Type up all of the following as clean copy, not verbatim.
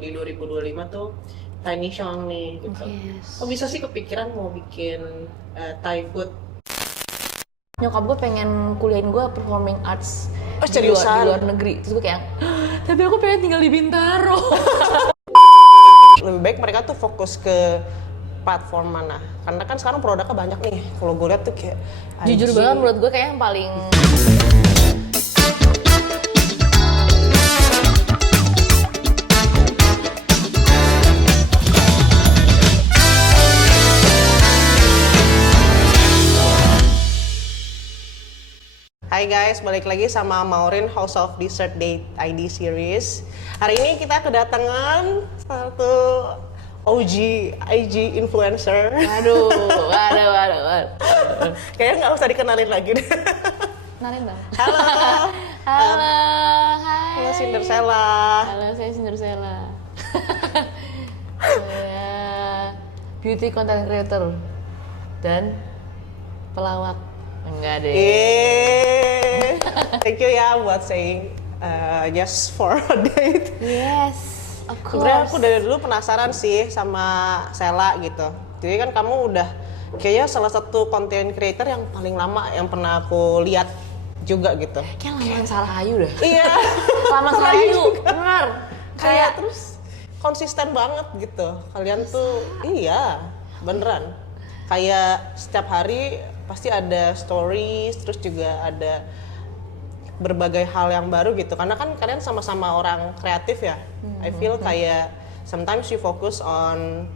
di 2025 tuh Tiny Shang nih gitu. Yes. Kok bisa sih kepikiran mau bikin Thai food? Nyokap gue pengen kuliahin gue performing arts Oh, di luar, seriusan? di luar negeri. Terus gue kayak, tapi aku pengen tinggal di Bintaro. Lebih baik mereka tuh fokus ke platform mana? Karena kan sekarang produknya banyak nih. Kalau gue lihat tuh kayak Jujur IG. banget menurut gue kayak yang paling Hai guys, balik lagi sama Maureen House of Dessert Date ID series. Hari ini kita kedatangan satu OG IG influencer. waduh. Kayaknya nggak usah dikenalin lagi deh. Narin bang. Halo. Halo, hai. Halo Cinderella. Halo, saya Cinderella. Saya beauty content creator dan pelawak. Enggak deh. Thank you ya buat saying yes for a date. Yes, of course. Sebenarnya aku dari dulu penasaran sih sama Sela gitu. Jadi kan kamu udah kayaknya salah satu content creator yang paling lama yang pernah aku lihat juga gitu. Kayak lamaan Sarah Ayu dah. Iya. Lamaan Sarah Ayu, bener. Kayak terus konsisten banget gitu. Kalian tuh iya, beneran. Kayak setiap hari pasti ada stories, terus juga ada berbagai hal yang baru gitu. Karena kan kalian sama-sama orang kreatif ya. I feel kayak sometimes you focus on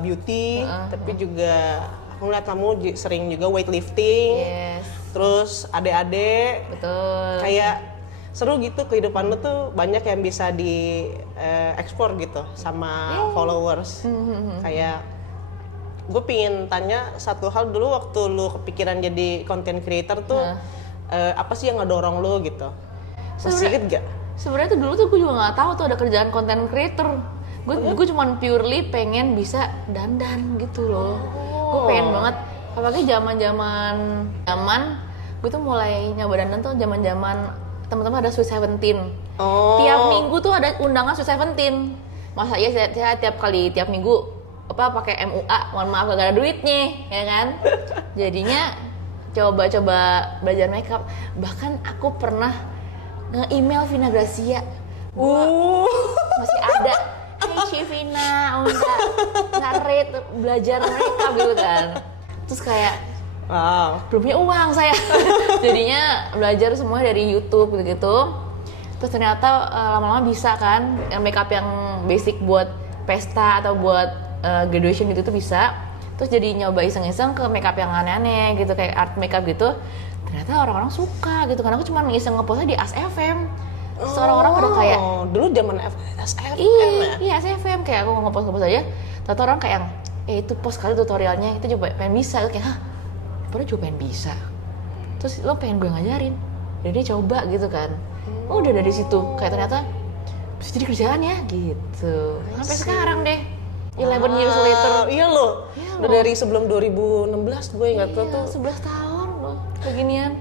beauty, tapi juga aku ngeliat kamu sering juga weightlifting. Yes, Terus adik-adik betul. kayak seru gitu, kehidupan lu tuh banyak yang bisa di explore gitu sama followers. Kayak gue pingin tanya satu hal dulu, waktu lu kepikiran jadi content creator tuh apa sih yang ngedorong lu gitu? Masih inget gak? Sebenarnya tuh dulu tuh gue juga nggak tahu tuh ada kerjaan content creator. Gue cuman purely pengen bisa dandan gitu loh. Gue pengen banget. Apalagi zaman gue tuh mulai nyoba dandan tuh zaman teman-teman ada Sweet Seventeen. Tiap minggu tuh ada undangan Sweet Seventeen. Masa iya saya tiap minggu pakai MUA, mohon maaf gak ada duitnya, ya kan? Jadinya coba-coba belajar makeup. Bahkan aku pernah nge-email Vina Gracia. Masih ada. Hey Civina, nggak belajar makeup gitu kan. Terus kayak belum punya uang saya. Jadinya belajar semua dari YouTube gitu-gitu. Terus ternyata lama-lama bisa kan makeup yang basic buat pesta atau buat graduation gitu tuh bisa. Terus jadi nyoba iseng-iseng ke makeup yang aneh-aneh gitu, kayak art makeup gitu. Ternyata orang-orang suka gitu, karena aku cuma iseng ngepostnya di ASFM. Terus orang-orang pada kayak dulu zaman SFM iya ASFM, kayak aku ngepost aja. Ternyata orang kayak itu post kali tutorialnya, itu coba pengen bisa. Kayak padahal juga pengen bisa. Terus lo pengen gue ngajarin, jadi dia coba gitu kan. Udah dari situ kayak ternyata bisa jadi kerjaan ya gitu. Sampai sekarang deh. 11 years later. Iya loh. Udah dari sebelum 2016 gue ingat tuh 11 tahun loh beginian.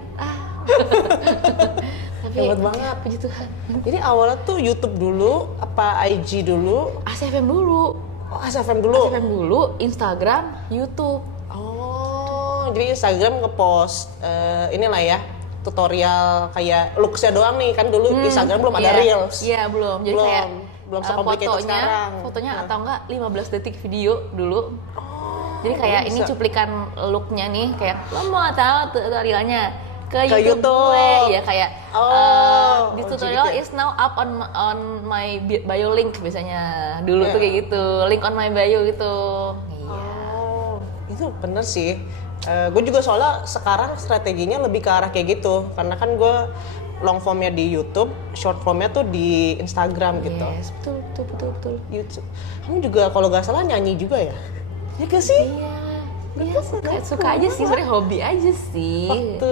Tapi hebat banget. Puji Tuhan. Jadi awalnya tuh YouTube dulu, apa IG dulu? ASFM dulu. Oh, ASFM dulu. ASFM dulu, Instagram, YouTube. Oh, jadi Instagram ngepost inilah ya, tutorial kayak looks-nya doang nih, kan dulu Instagram belum ada Reels. Iya, belum. Jadi kayak belum se-complicated sekarang. Fotonya atau enggak 15 detik video dulu. Jadi kayak ini cuplikan looknya nih, kayak lo mau tahu tutorialnya ke YouTube gue, ya kayak this tutorial gitu ya? is now up on my bio link biasanya. Dulu tuh kayak gitu, link on my bio gitu. Oh, itu bener sih. Gue juga soalnya sekarang strateginya lebih ke arah kayak gitu, karena kan gue long formnya di YouTube, short formnya tuh di Instagram gitu. Yes, betul. YouTube. Kamu juga kalau nggak salah nyanyi juga ya? Iya gak sih? Iya, suka aja sih, sebenarnya hobi aja sih. Waktu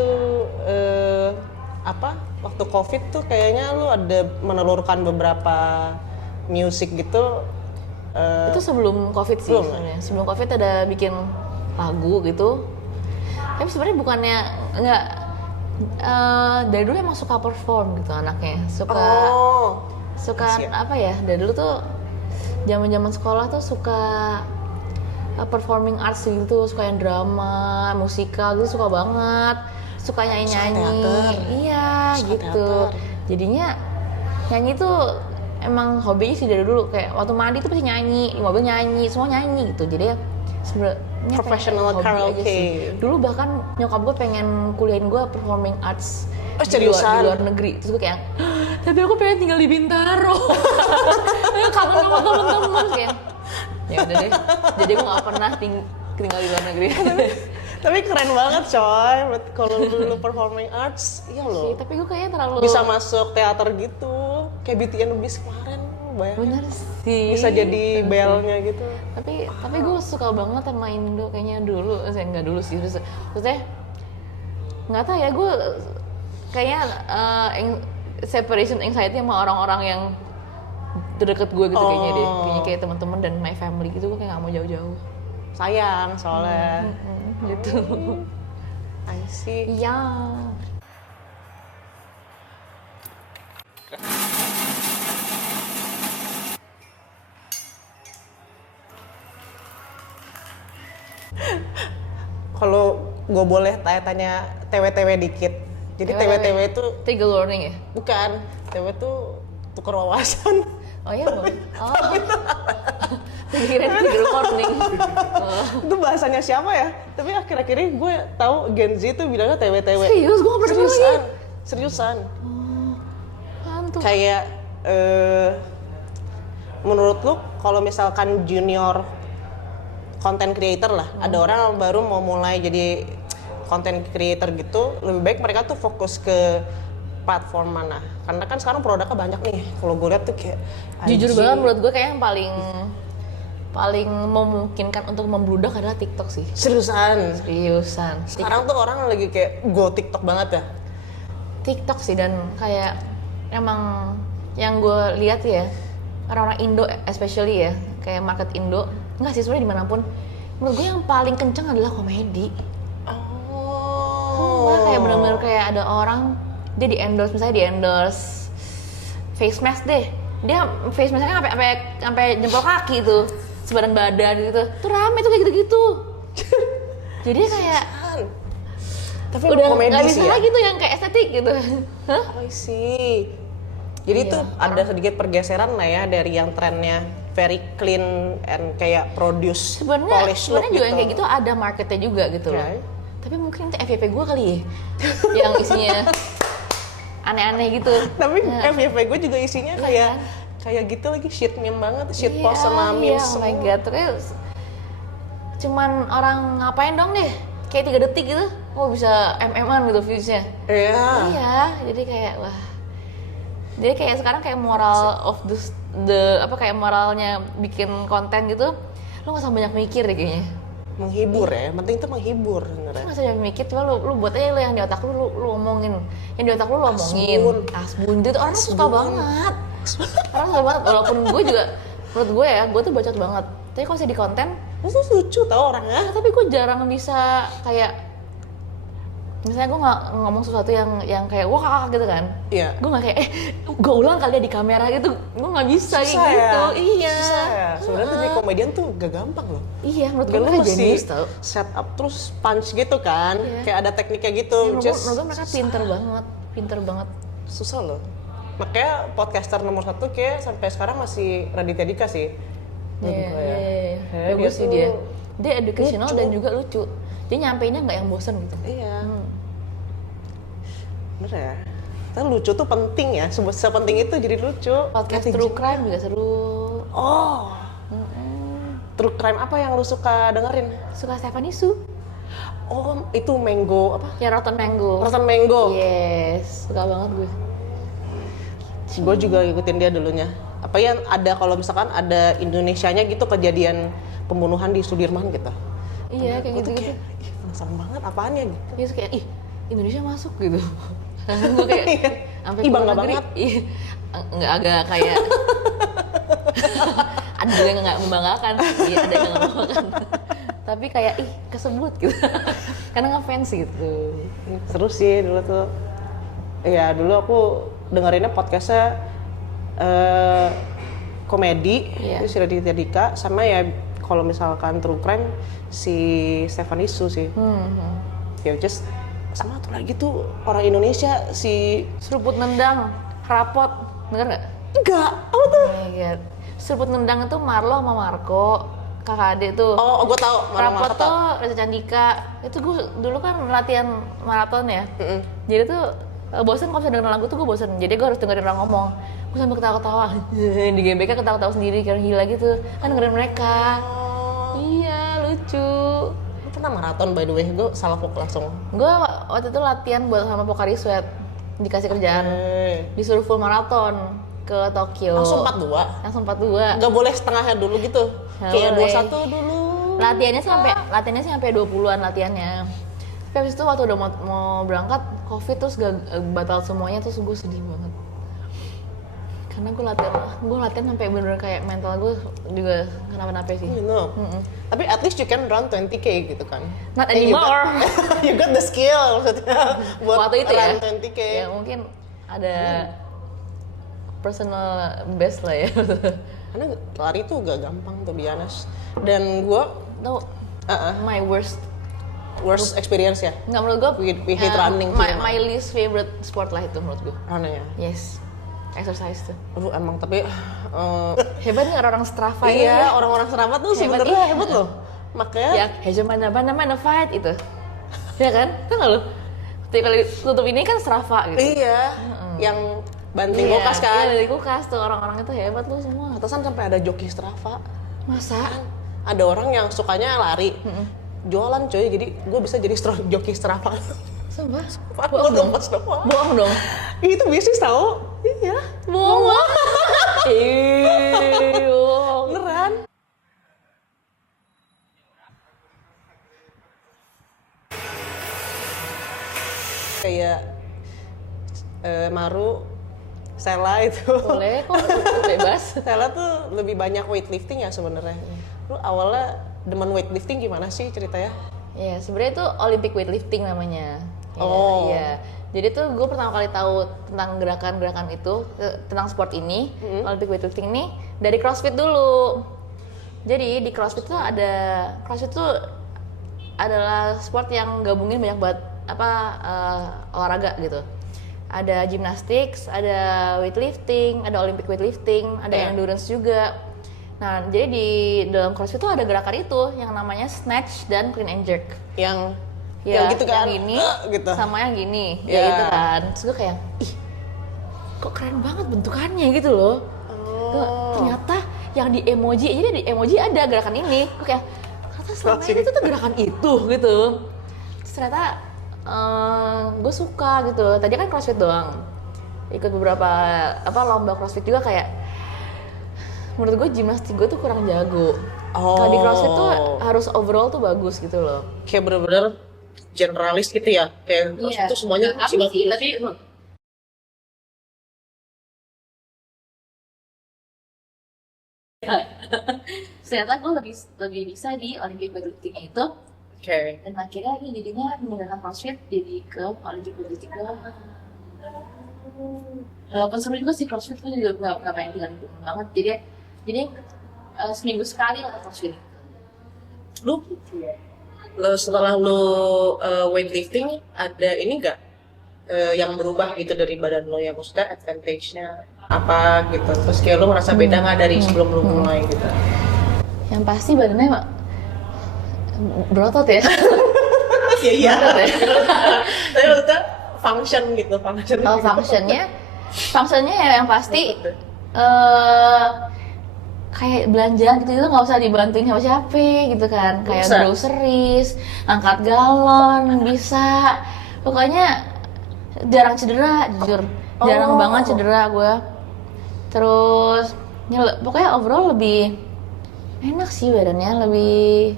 waktu COVID tuh kayaknya lu ada menelurkan beberapa musik gitu. Itu sebelum COVID sih sebenarnya. Sebelum COVID ada bikin lagu gitu. Tapi sebenarnya bukannya nggak dari dulu emang suka perform gitu anaknya. Suka apa ya? Dari dulu tuh zaman sekolah tuh suka performing arts gitu, suka yang drama, musikal gitu suka banget, suka nyanyi-nyanyi. teater. Iya, Suka gitu. teater. Jadinya nyanyi tuh emang hobinya sih dari dulu, kayak waktu mandi tuh pasti nyanyi, di mobil nyanyi, semua nyanyi gitu. Jadi ya sebenarnya Professional pengen hobi aja karaoke. sih. Dulu bahkan nyokap gue pengen kuliahin gue performing arts Oh, di seriusan? luar negeri. Terus gue kayak, tapi aku pengen tinggal di Bintaro. Kangen sama temen-temen kayak. Ya udah deh. Jadi gue nggak pernah tinggal di luar negeri. Tapi keren banget coy, kalau lu performing arts, iya Sih, loh. tapi gue kayaknya terlalu Bisa masuk teater gitu, kayak Beauty and the Beast kemarin, bayangin. bener sih. Bisa jadi belnya gitu. Tapi gue suka banget sama Indo kayaknya dulu. Saya nggak dulu sih. Maksudnya nggak tahu ya, gue kayaknya separation anxiety sama orang-orang yang terdekat gue gitu kayaknya deh. Kayaknya kayak teman-teman dan my family gitu, gue kayak nggak mau jauh-jauh. Sayang soalnya. Gitu. I see. Iya. Kalau gue boleh tanya-tanya TW-TW dikit. Jadi TW-TW itu Trigger warning ya? bukan, TW itu tukar wawasan. Oh iya bang? Oh. Kira trigger warning. Oh. Itu bahasanya siapa ya? Tapi akhir-akhir ini gue tahu Gen Z itu bilangnya TW-TW. Serius? Gue gak pernah dengar lagi. Seriusan. Hantu. Kayak menurut lu kalau misalkan junior content creator lah, ada orang yang baru mau mulai jadi content creator gitu, lebih baik mereka tuh fokus ke platform mana? Karena kan sekarang produknya banyak nih. Kalau gue lihat tuh kayak Jujur IG. banget menurut gue kayak yang paling memungkinkan untuk membludak adalah TikTok sih. Seriusan. Seriusan. Sekarang tuh orang lagi kayak go TikTok banget ya. TikTok sih, dan kayak emang yang gue lihat ya, orang-orang Indo especially ya, kayak market Indo, enggak sih sebenarnya dimanapun, menurut gue yang paling kenceng adalah komedi. Sumpah, kayak bener-bener kayak ada orang dia di endorse, misalnya di endorse face mask deh, dia face masknya kan sampai jempol kaki tuh, sebadan badan gitu, tuh rame tuh kayak gitu-gitu. Jadi kayak Tapi udah komedi nggak sih bisa ya. lagi tuh yang kayak estetik gitu. Hah? I see. Jadi Iya. tuh ada sedikit pergeseran lah ya dari yang trennya very clean and kayak produce polish look Sebenarnya juga yang kayak gitu ada marketnya juga gitu loh. Okay. Tapi mungkin itu FYP gue kali ya, yang isinya aneh-aneh gitu. Tapi Nah, FYP gue juga isinya kayak gitu lagi shit meme banget, shit iya, post sama iya, memes oh my semua. god, terus cuman orang ngapain dong deh, kayak 3 detik gitu, bisa MM-an gitu viewsnya. Iya. Iya, jadi kayak wah. Jadi kayak sekarang kayak moral of the apa kayak moralnya bikin konten gitu, lo nggak usah banyak mikir deh kayaknya. Menghibur ya, penting itu menghibur sebenarnya. Nggak usah banyak mikir, coba lu buat aja lo yang di otak lu omongin, yang di otak lu omongin. Asbun itu orang suka banget. Orang suka banget, walaupun gue juga menurut gue ya, gue tuh bacot banget. Tapi kalau saya di konten, Itu lucu tau orangnya. tapi gue jarang bisa kayak misalnya gue nggak ngomong sesuatu yang kayak wah kakak gitu kan. Iya. Gue nggak kayak gue ulang kali ya di kamera gitu, gue nggak bisa kayak gitu. Iya. Susah ya. Sebenarnya tuh jadi komedian tuh gak gampang loh. Iya, menurut gue Lu mereka mesti jenius tau. set up terus punch gitu kan. Iya. Kayak ada tekniknya gitu. Ya, menurut gue mereka pinter banget. Susah loh. Makanya podcaster nomor 1 kayak sampai sekarang masih Raditya Dika sih. Iya, Menurut gue ya. iya. Ya, Bagus dia sih tuh dia. Dia educational lucu. dan juga lucu. Dia nyampeinnya nggak yang bosen gitu. Iya. Bener ya. Tapi lucu tuh penting ya. Sepenting itu jadi lucu. Podcast Nanti True Crime juga seru. Oh. True crime apa yang lu suka dengerin? Suka Stephanie Su. Oh, itu Mango apa? Ya Rotten Mango. Rotten Mango. Yes, suka banget gue. Gue juga ngikutin dia dulunya. Apa yang ada kalau misalkan ada Indonesianya gitu kejadian pembunuhan di Sudirman gitu. Iya, kayak Gua tuh gitu-gitu. kayak, ih, penasaran banget apaannya gitu. Iya, terus kayak ih Indonesia masuk gitu. Gue kayak sampai Ih, bangga keluar negeri, banget. Ih, nggak agak kayak ada juga yang nggak membanggakan, iya ada yang nggak membanggakan. Tapi kayak ih kesebut gitu, karena ngefans gitu. Seru sih dulu tuh. Iya, dulu aku dengerinnya podcastnya komedi Iya. itu si Raditya Dika, sama ya kalau misalkan true crime si Stefan Isu sih. Ya just sama tuh lagi tuh orang Indonesia si Seruput Nendang, Rapot, denger nggak? enggak apa tuh? Oh my God. Seruput Nendang itu Marlo sama Marco, kakak adik tuh. Oh, gue tahu. Rapot tuh Reza Candika. Itu gue dulu kan latihan maraton ya. Jadi tuh bosan kalau dengerin lagu tuh gue bosan. Jadi gue harus dengerin orang ngomong. Gue sambil ketawa-ketawa di GBK, ketawa-ketawa sendiri kayak gila gitu. Kan dengerin mereka. Iya, lucu. Itu pernah maraton by the way, gue salah fokus langsung. Gue waktu itu latihan buat sama Pocari Sweat, dikasih kerjaan, disuruh full maraton ke Tokyo. Langsung 42. Langsung 42. Nggak boleh setengahnya dulu gitu. Nggak Kayak boleh. 21 dulu. Latihannya sih sampai 20-an latihannya. Tapi habis itu waktu udah mau berangkat, Covid terus batal semuanya, terus gue sedih banget. Karena gue latihan sampai bener-bener kayak mental gue juga kenapa-napa sih. You know. Tapi at least you can run 20k gitu kan. Not You anymore. you got the skill maksudnya buat Waktu itu run ya. 20k. Ya mungkin ada personal best lah ya. Karena lari tuh gak gampang tuh be honest. Dan gue Tuh my worst experience ya. nggak menurut gue We hate running my least favorite sport lah itu menurut gue. Running ya. Yes, exercise tuh Aduh emang tapi hebat nih orang-orang Strava itu iya ya. orang-orang Serabat tuh Hebat, sebenarnya iya. hebat loh. Makanya Ya hejo mana fight itu ya kan, tau nggak lo ketika tutup ini kan Strava gitu. iya yang banting kulkas kan. Iya, dari kulkas tuh orang-orang itu hebat lu semua. Atasan sampai ada joki Strava. Masa? Ada orang yang sukanya lari. Jualan coy, jadi gue bisa jadi joki Strava. Sumpah? Bohong dong, pas doang. Bohong dong? Itu bisnis tau? Iya. Bohong. Bohong. Beneran. Kayak Maru, Sela itu. Boleh kok, bebas. Sela tuh lebih banyak weightlifting ya sebenarnya. Lu awalnya demen weightlifting gimana sih ceritanya? Ya sebenarnya itu Olympic weightlifting namanya. Ya, Oh. Iya. Jadi tuh gue pertama kali tahu tentang gerakan-gerakan itu, tentang sport ini, Olympic weightlifting ini dari CrossFit dulu. Jadi di CrossFit tuh CrossFit tuh adalah sport yang gabungin banyak banget olahraga gitu. Ada gymnastics, ada weightlifting, ada Olympic weightlifting, ada endurance juga. Nah, jadi di dalam CrossFit tuh ada gerakan itu yang namanya snatch dan clean and jerk. Yang gitu kan? Yang gini gitu. sama yang gini, Ya. gitu kan. Terus gue kayak, ih, kok keren banget bentukannya gitu loh. Gue, ternyata yang di emoji, jadi di emoji ada gerakan ini. Gue kayak, ternyata selama ini tuh gerakan itu gitu. Terus ternyata gue suka gitu. Tadi kan CrossFit doang. Ikut beberapa lomba CrossFit juga kayak, menurut gue gimnastik gue tuh kurang jago. Kalau di CrossFit tuh harus overall tuh bagus gitu loh. Kayak bener-bener generalis gitu ya. Kayak CrossFit tuh semuanya sih, tapi ternyata gue lebih bisa di Olympic weightlifting itu. Oke. Dan akhirnya ini jadinya menggunakan CrossFit jadi ke Olympic weightlifting doang. Walaupun seru juga sih CrossFit, gue juga nggak pengen tinggal banget. Jadi seminggu sekali lah CrossFit. Lu setelah lu weightlifting ada ini enggak yang berubah gitu dari badan lo ya, maksudnya advantage-nya apa gitu, terus kayak lu merasa beda nggak dari sebelum lu mulai gitu? Yang pasti badannya berotot ya. Iya. Berotot ya. Tapi maksudnya function gitu, Kalau functionnya ya yang pasti kayak belanjaan gitu itu nggak usah dibantuin sama siapa gitu kan, kayak Bisa. groceries, angkat galon bisa, pokoknya jarang cedera, jujur jarang banget cedera gue. Terus pokoknya overall lebih enak sih badannya, lebih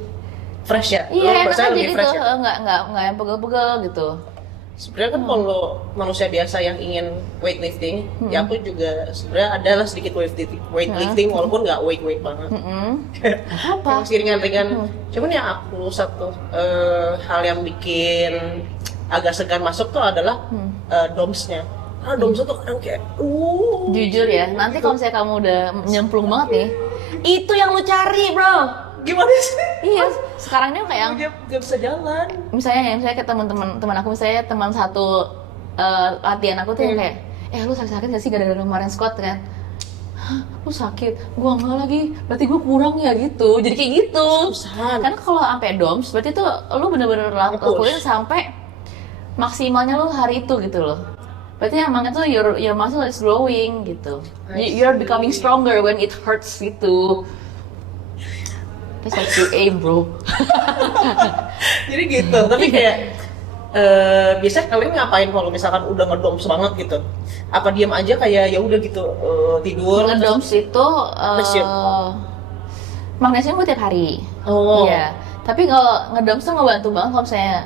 fresh ya? iya enak Maksudnya aja lebih gitu, fresh ya? nggak yang pegel-pegel gitu. Sebenarnya kan kalau manusia biasa yang ingin weightlifting, ya aku juga sebenarnya adalah sedikit weightlifting walaupun nggak weight banget. Apa? Masih ringan-ringan. Cuman yang aku satu hal yang bikin agak segan masuk tuh adalah DOMS-nya. Karena domsa tuh kadang kayak Jujur ya, nanti kalau misalnya kamu udah nyemplung banget nih, itu yang lu cari bro. gimana sih? Iya, sekarang ini kayak yang Dia gak bisa jalan. misalnya kayak teman aku, misalnya teman satu latihan aku tuh yang kayak, lu sakit gak sih gara-gara kemarin squat kan? Hah, lu sakit? Gua enggak lagi, berarti gua kurang ya gitu. Jadi kayak gitu. Susah. Karena kalau sampai DOMS, berarti tuh lu bener-bener lakuin sampai maksimalnya lu hari itu gitu loh. Berarti emang itu your muscle is growing gitu. You're becoming stronger when it hurts gitu. That's what you aim bro. Jadi gitu, tapi kayak biasanya kalian ngapain kalau misalkan udah ngedoms banget gitu? Apa diam aja kayak ya udah gitu tidur? Ngedoms itu Magnesium. magnesium gue tiap hari. Oh. Iya. Tapi kalau ngedoms tuh ngebantu banget kalau misalnya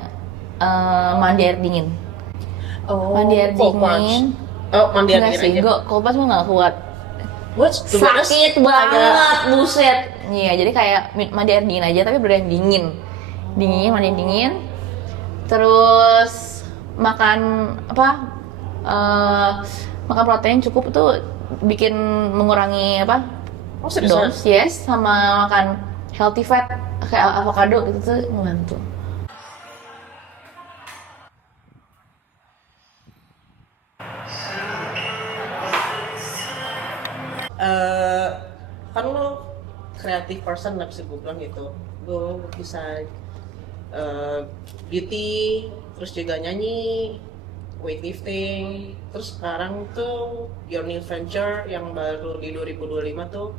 mandi air dingin. Mandi air cold dingin. plunge. Oh, mandi air Enggak dingin sih, aja. gue cold plunge gue nggak kuat. Sakit banget, buset. Iya, jadi kayak mandi air dingin aja, tapi bener dingin. Mandi dingin. Terus makan apa? Makan protein cukup itu bikin mengurangi apa? Oh, seriusan? DOMS, yes, sama makan healthy fat kayak avocado gitu tuh membantu. Kan lo creative person lah bisa gue bilang gitu. Lo bisa beauty, terus juga nyanyi, weightlifting, terus sekarang tuh your new venture yang baru di 2025 tuh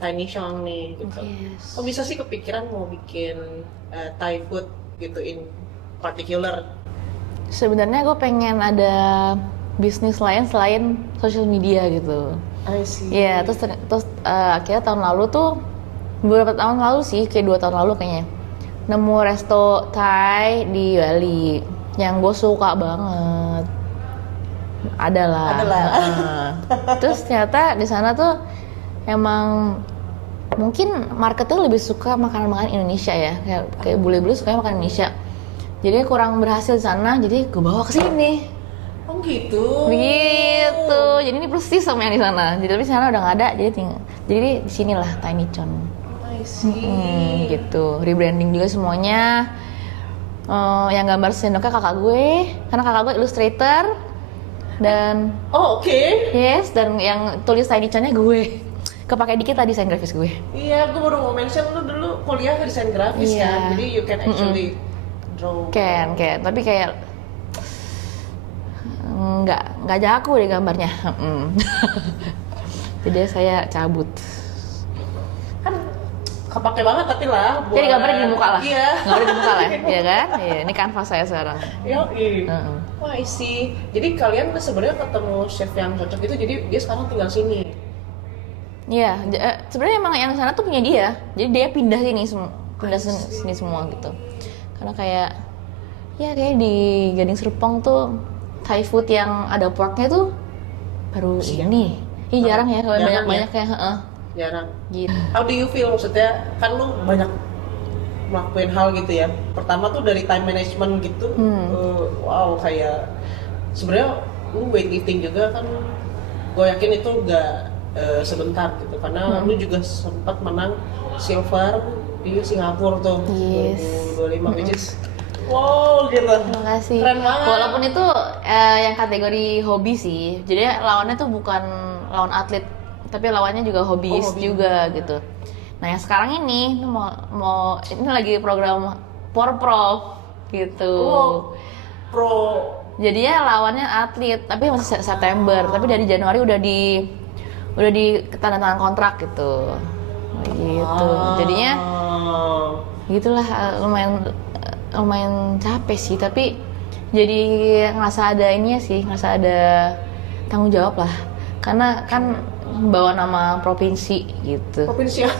Tiny Shang nih gitu. Yes. Kok bisa sih kepikiran mau bikin Thai food gitu in particular? Sebenarnya gue pengen ada bisnis lain selain social media gitu. I see. Iya, terus akhirnya tahun lalu tuh, beberapa tahun lalu sih, kayak 2 tahun lalu kayaknya, nemu resto Thai di Bali yang gue suka banget. Adalah. Terus ternyata di sana tuh emang mungkin marketnya lebih suka makanan-makanan Indonesia ya, kayak bule-bule suka makan Indonesia. Jadi kurang berhasil di sana, jadi gue bawa ke sini. Oh gitu. Begitu. Jadi ini persis sama yang di sana. Jadi tapi di sana udah nggak ada. Jadi di sinilah Tiny Chon. I see. Gitu. Rebranding juga semuanya. Yang gambar sendoknya kakak gue, karena kakak gue illustrator. Dan Oh oke. yes, dan yang tulis Tiny Chon-nya gue. Kepake dikit lah desain grafis gue. Iya, gue baru mau mention lu dulu kuliah desain grafis Iya. kan, jadi you can actually draw. Tapi kayak nggak jago deh gambarnya. Jadi saya cabut. Kan kepake banget tapi lah. Jadi gambarnya di muka lah. Iya. Gambarnya di muka lah, ya kan? Iya, ini kanvas saya sekarang. Yoi. Wah, I see. Jadi kalian sebenarnya ketemu chef yang cocok itu, jadi dia sekarang tinggal sini. Iya, sebenarnya emang yang sana tuh punya dia. Jadi dia pindah sini semua gitu. Karena kayak di Gading Serpong tuh Thai food yang ada porknya tuh baru ini. Iya jarang ya kalau banyak kayak Jarang. gitu. How do you feel? Maksudnya kan lu banyak melakukan hal gitu ya. Pertama tuh dari time management gitu. Wow, kayak sebenarnya lu weightlifting juga kan. Gue yakin itu gak sebentar gitu. Karena lu juga sempat menang silver di Singapura tuh. Yes. 2025 which is wow gitu. Terima kasih. Keren banget. Walaupun itu yang kategori hobi sih. Jadi lawannya tuh bukan lawan atlet, tapi lawannya juga hobis juga gitu. Nah yang sekarang ini mau ini lagi program Porprov gitu. Oh, pro. Jadinya lawannya atlet, tapi masih September. Tapi dari Januari udah di tanda tangan kontrak gitu. Gitu. Jadinya gitulah lumayan capek sih, tapi jadi ngerasa ada ada tanggung jawab lah, karena kan bawa nama provinsi gitu. Provinsi ya?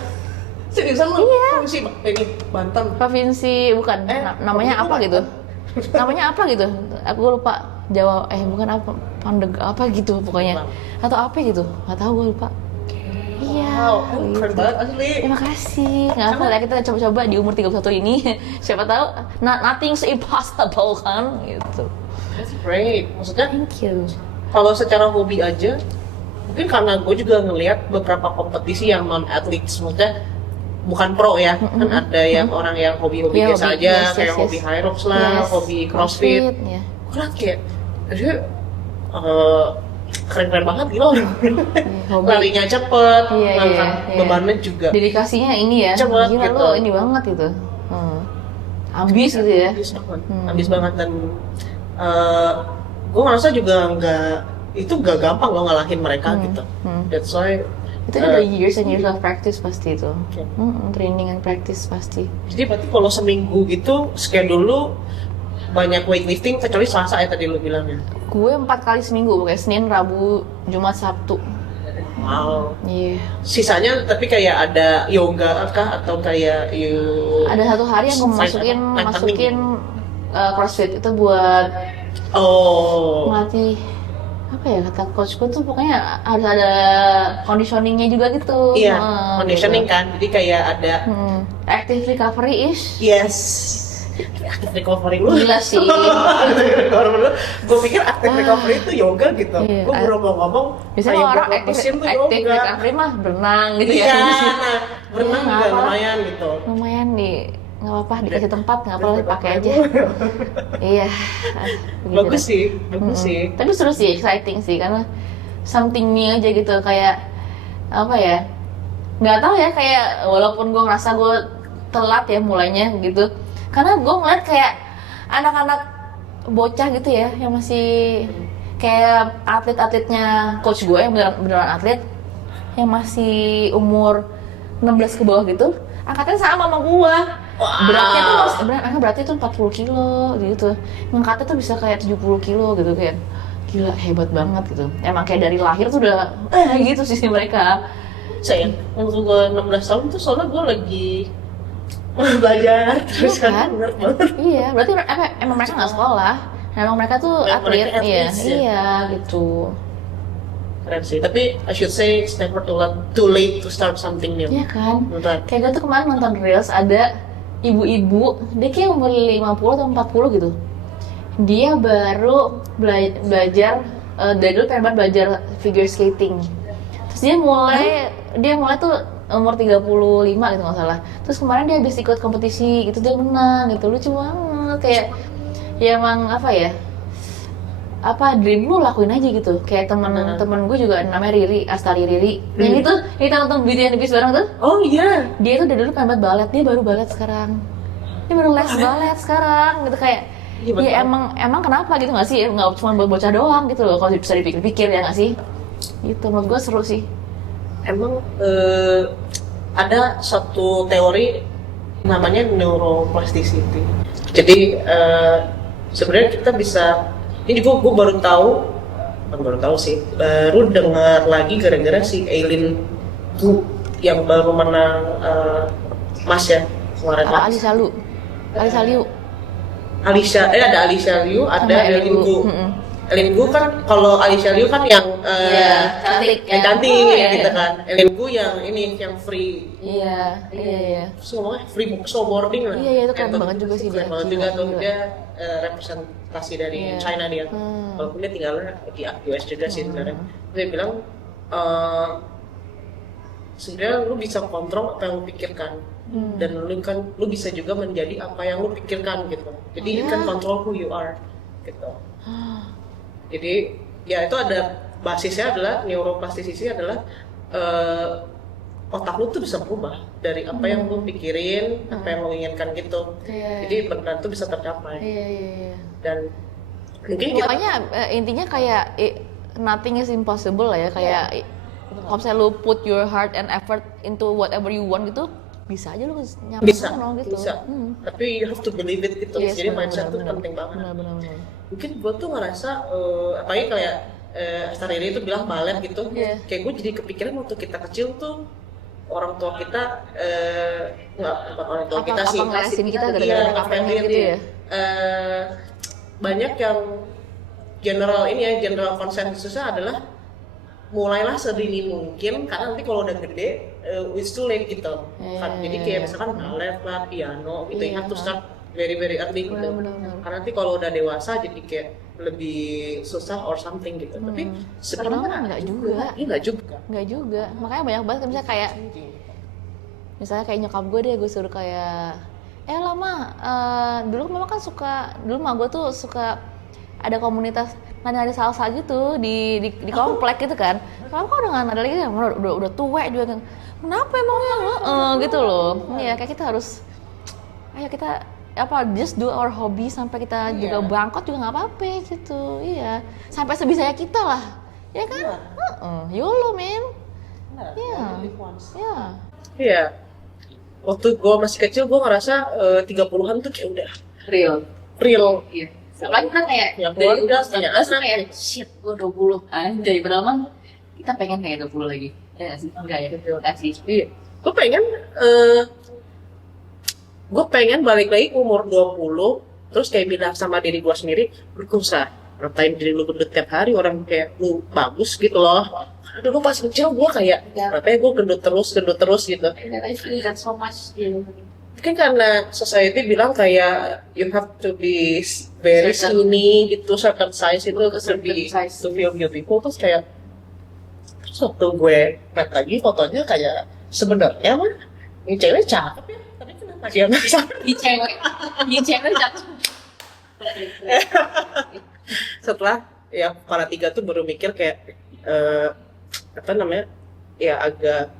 Seriusan lu? Iya. Provinsi ini Banten? Provinsi bukan, namanya apa gitu? Namanya apa gitu? Aku lupa. Jawa, bukan apa, Pandeg apa gitu pokoknya, atau apa gitu, nggak tahu gue lupa. Iya, Wow, keren banget asli. Terima kasih. Nggak apa lah, kita coba-coba di umur 31 ini. Siapa tahu, nothing's impossible kan, gitu. That's great. Maksudnya Thank you. Kalau secara hobi aja, mungkin karena gue juga ngelihat beberapa kompetisi yang non atlet, maksudnya bukan pro ya, kan ada yang orang yang hobi-hobi Iya, biasa hobi, aja, yes, kayak yes, hobi yes. high rocks lah, Yes, hobi crossfit. ya. Gue liat kayak, dia keren-keren banget gitu loh. hobi. Larinya cepet, Iya, ngangkat iya. bebannya juga Dedikasinya ini ya, Cepet gila gitu. lo ini banget gitu. Ambis gitu ya. habis banget dan gue ngerasa juga nggak gampang lo ngalahin mereka gitu. That's why Itu udah years and years of practice pasti itu. Oke. Training and practice pasti. jadi berarti kalau seminggu gitu schedule lu banyak weightlifting kecuali Selasa ya tadi lu bilangnya. Gue 4 kali seminggu, kayak Senin, Rabu, Jumat, Sabtu. Wow. Iya. Sisanya tapi kayak ada yoga kah atau kayak Ada satu hari yang gue masukin CrossFit itu buat melatih apa ya, kata coachku tuh pokoknya harus ada conditioningnya juga gitu. Iya, conditioning gitu. kan. Jadi kayak ada Active recovery ish. yes. Active recovery lu. Gila sih. Active recovery lu. Gue pikir active recovery itu yoga gitu. Iya. Gue baru mau ngomong Biasanya kayak orang bawa mesin tuh active yoga. recovery mah berenang gitu Iya, ya. nah, berenang Iya, juga apa-apa. lumayan gitu. Lumayan nggak apa-apa dikasih tempat, nggak apa-apa dipakai aja. Iya. Begitu Bagus dah. sih, bagus sih. Tapi seru sih, exciting sih karena something new aja gitu, kayak apa ya? Nggak tahu ya, kayak walaupun gue ngerasa gue telat ya mulainya gitu, karena gue ngeliat kayak anak-anak bocah gitu ya yang masih kayak atlet-atletnya coach gue yang beneran atlet yang masih umur 16 ke bawah gitu, angkatnya sama gue. Beratnya tuh beratnya tuh 40 kilo gitu, ngangkatnya tuh bisa kayak 70 kilo gitu, kayak gila hebat banget gitu. Emang kayak dari lahir tuh udah gitu sih mereka. Sayang, waktu gue 16 tahun tuh soalnya gue lagi belajar terus Iya kan? kan nerd banget. Iya, berarti emang mereka nggak sekolah, emang mereka tuh Mereka atlet, iya, athletes, ya. iya gitu. Keren sih, tapi I should say it's never too late to start something new. Iya kan? Beneran. Kayak gue tuh kemarin nonton reels, ada ibu-ibu, dia kayak umur 50 atau 40 gitu. Dia baru belajar, dari dulu pengen banget belajar figure skating. Terus dia mulai tuh umur 35 gitu nggak salah. Terus kemarin dia habis ikut kompetisi gitu, dia menang gitu, lucu banget. Kayak ya emang apa ya, dream lu lakuin aja gitu. Kayak temen gue juga namanya Astari Riri, yang itu kita nonton Beauty and the Beast bareng tuh. Oh iya. Dia tuh dari dulu pengen banget balet, dia baru balet sekarang. Dia baru les balet sekarang gitu, kayak Iya, ya emang kenapa gitu nggak sih, nggak cuma buat bocah doang gitu loh, kalau bisa dipikir-pikir ya nggak sih, gitu. Menurut gue seru sih. Emang ada satu teori namanya neuroplasticity. Jadi sebenarnya kita bisa, ini juga gue baru tahu sih, baru dengar lagi gara-gara si Eileen Gu yang baru menang emas ya kemarin. Alicia Liu. Ada Alicia Liu, ada Sama Eileen Eileen Gu. Gu. Eileen Gu kan, kalau Alicia Liu kan yang cantik, yang ya. cantik Oh, iya, gitu iya. kan. Eileen Gu yang ini yang free. Iya. Terus ngomongnya free snowboarding lah. Iya, itu keren banget juga sih Keren dia. banget Gila, juga tuh, gila. dia representasi dari Iya. China dia. Walaupun dia tinggalnya di US juga sih sebenarnya. Dia bilang sebenarnya lu bisa kontrol apa yang lu pikirkan, dan lu bisa juga menjadi apa yang lu pikirkan gitu. Jadi you can control who you are gitu. Jadi ya itu ada basisnya adalah neuroplasticity adalah otak lu tuh bisa berubah dari apa yang lu pikirin, apa yang lu inginkan gitu. Iya. Jadi benar tuh bisa tercapai. Iya. Dan mungkin kita Pokoknya intinya kayak nothing is impossible lah ya, kayak kalau misalnya lu put your heart and effort into whatever you want gitu, bisa aja lu nyampe bisa, sana gitu. tapi you have to believe it gitu. Yes, Jadi benar, mindset tuh benar. penting banget. Benar. Mungkin gue tuh ngerasa apalagi kayak Astari itu bilang balet gitu. Iya. Kayak gue jadi kepikiran waktu kita kecil tuh orang tua kita bukan orang tua kita sih, ngelesin kita iya, gara-gara apa yang gitu dia ya. banyak yang general konsensusnya adalah mulailah sedini mungkin, karena nanti kalau udah gede it's too late gitu. Jadi kayak misalkan balet lah, piano gitu, you have to start very very early gitu. Benar. Karena nanti kalau udah dewasa jadi kayak lebih susah or something gitu. Tapi Padahal enggak juga. Enggak juga. Enggak juga. Makanya banyak banget misalnya kayak nyokap gue deh, gue suruh kayak lama dulu mama kan dulu mama gue tuh suka ada komunitas nada salsa gitu di komplek gitu kan. Kalau kok udah nggak ada lagi, udah tua juga kan. Kenapa emangnya? Gitu loh. Iya, kayak kita harus, ayo kita just do our hobby sampai kita juga bangkrut juga nggak apa-apa gitu. Iya, sampai sebisanya kita lah, ya kan? YOLO men. Iya. Iya. Waktu gue masih kecil gue ngerasa 30-an tuh kayak udah real. Iya. Soalnya kan kayak Ya, keluarga, punya anak. kayak shit gue 20 anjay, padahal mah kita pengen kayak 20 lagi. Ya sih, enggak ya, terima kasih. Iya. Gue pengen balik lagi umur 20, terus kayak bilang sama diri gue sendiri, lu gak usah ngatain diri lu gendut tiap hari, orang kayak lu bagus gitu loh. Dulu pas kecil gue kayak, katanya gue gendut terus gitu. I feel that so much. Mungkin karena society bilang kayak you have to be very skinny gitu, certain size itu to feel beautiful. Terus kayak waktu gue lihat lagi fotonya kayak sebenarnya mah ini cewek cakep ya, tapi kenapa dia nggak cakep? Di cewek cakep. Setelah ya kepala 3 tuh baru mikir kayak ya agak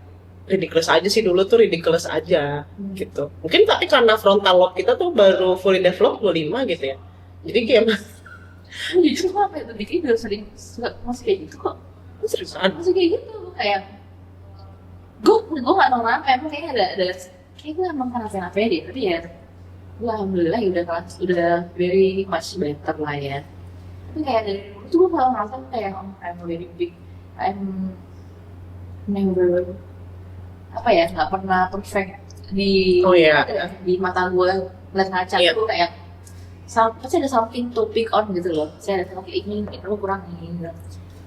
ridiculous aja sih, dulu tuh ridiculous aja gitu. Mungkin tapi karena frontal lobe kita tuh baru fully developed 25 gitu ya, jadi kayak Jujur gue apa itu dikit udah sering masih kayak gitu kok. seriusan. Masih kayak gitu kayak gue nggak tahu kenapa, emang kayaknya ada kayak gue emang kenapa deh, tapi ya gue alhamdulillah ya udah very much better lah ya. Tapi kayak dari dulu tuh gue selalu merasa kayak I'm very big, I'm never nggak pernah perfect di di mata gue. Ngeliat ngaca tuh kayak pasti ada something to pick on gitu loh. Saya ada kayak ini lo kurang ini.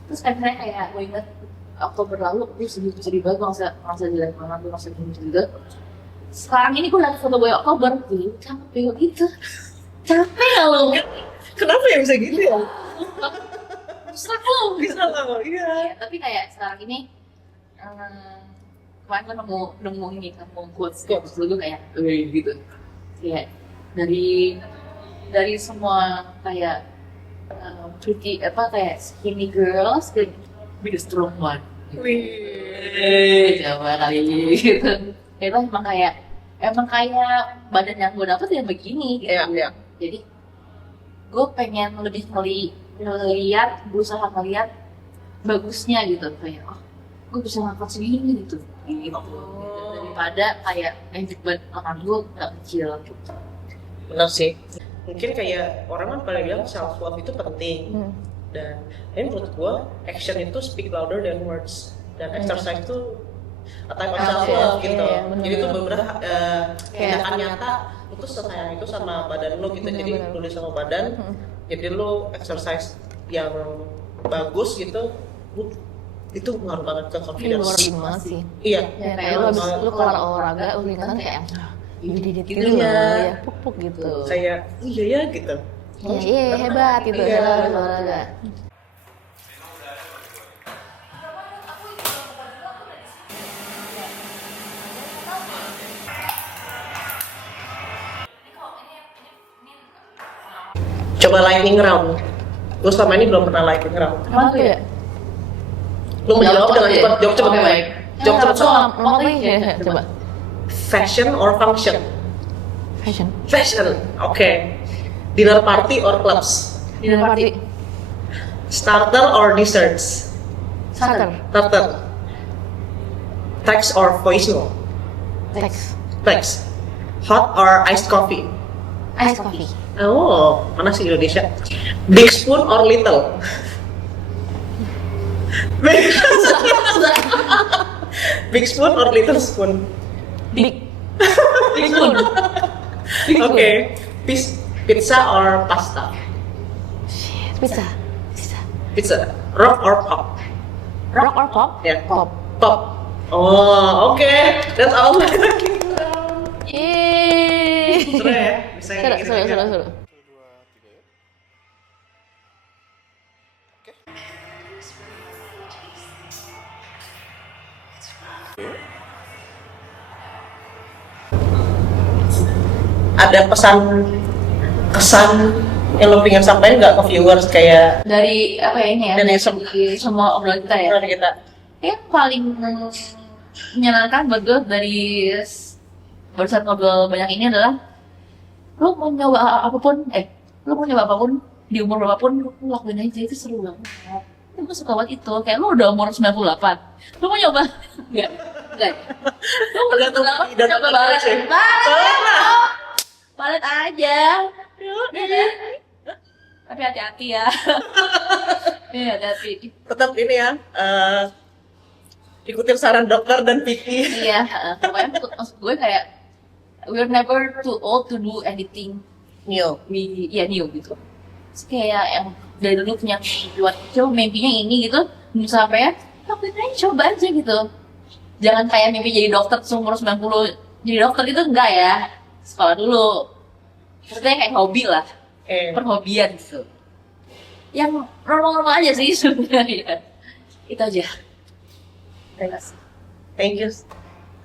Terus kadang-kadang kayak gue inget Oktober lalu gue sedih banget, merasa jelek banget, gue merasa gini juga. Sekarang ini gue liat foto gue Oktober, gue capek gitu. Capek gak lo? Kenapa ya bisa gitu ya? Rusak lo. Bisa lo, iya. Tapi kayak sekarang ini kemarin gue nemu quotes terus gue kayak gitu. Kayak dari semua kayak pretty kayak skinny girls kayak be the strong one. Coba kali gitu. Itu emang kayak badan yang gue dapet ya begini gitu. Iya. Jadi gue pengen lebih berusaha ngeliat bagusnya gitu, kayak gue bisa ngangkat segini gitu. Daripada kayak beban tangan gue gak kecil gitu. Benar sih. Mungkin kayak orang kan pada bilang self love itu penting. Dan menurut gue action itu speak louder than words. Dan exercise itu type of self love gitu. Jadi itu beberapa tindakan nyata itu sayang itu sama badan lo gitu. Jadi tulis sama badan. Jadi lo exercise yang bagus gitu. Itu ngaruh banget ke confidence. Luar biasa sih. Iya. Ya, kayak lu keluar olahraga, uringan kayak gitu ya, puk gitu. Kayak iya ya gitu. Iya hebat gitu. Iya. Olahraga. Coba lightning round. Gue selama ini belum pernah lightning round. Apa tuh ya? Lu menjawab dengan cepat, jawab cepat. Baik. Jawab cepat. Lompat lagi. Coba. Fashion or function? Fashion. Oke. Dinner party or clubs? Dinner party. Starter or desserts? Starter. Text or voice note? Text. Hot or iced coffee? Ice coffee. Oh, mana sih Indonesia? Big spoon or little? Big spoon or little spoon? Big spoon. Oke. Pizza or pasta? Pizza. Rock or pop? Rock or pop? Ya. Pop. Pop. Oh, oke. That's all. Yeay. Seru ya? Bisa Seru. ada pesan kesan yang lo pengen sampaikan nggak ke viewers kayak Dari apa ya ini ya? Dari Dari semua obrolan kita ya. gimana kita? Yang paling menyenangkan buat gue dari barusan ngobrol banyak ini adalah lo mau nyoba apapun, lo mau nyoba apapun di umur berapapun lo lakuin aja, itu seru banget. Gue suka banget itu, kayak lo udah umur 98, lo mau nyoba? Enggak. Lo umur 98, coba balet. Balet aja. Tapi hati-hati ya. Iya, hati-hati. Tetap ini ya, ikutin saran dokter dan PT. Iya, pokoknya maksud gue kayak we're never too old to do anything New. new gitu. Terus kayak yang dari dulu punya tujuan kecil, mimpinya ini gitu, bisa apa ya? Lakuin aja, coba aja gitu. Jangan kayak mimpi jadi dokter terus umur 90 jadi dokter itu enggak ya. Sekolah dulu. Maksudnya kayak hobi lah, perhobian gitu. Yang normal-normal aja sih sebenarnya. Itu aja. Terima kasih. Thank you.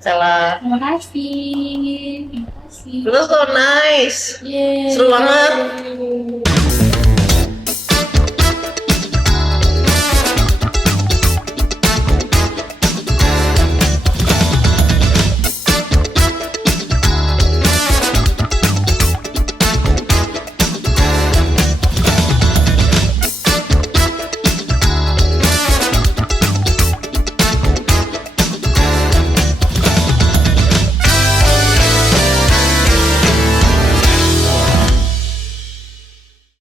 Salah. Terima kasih. It was so nice. Yeay. Seru banget.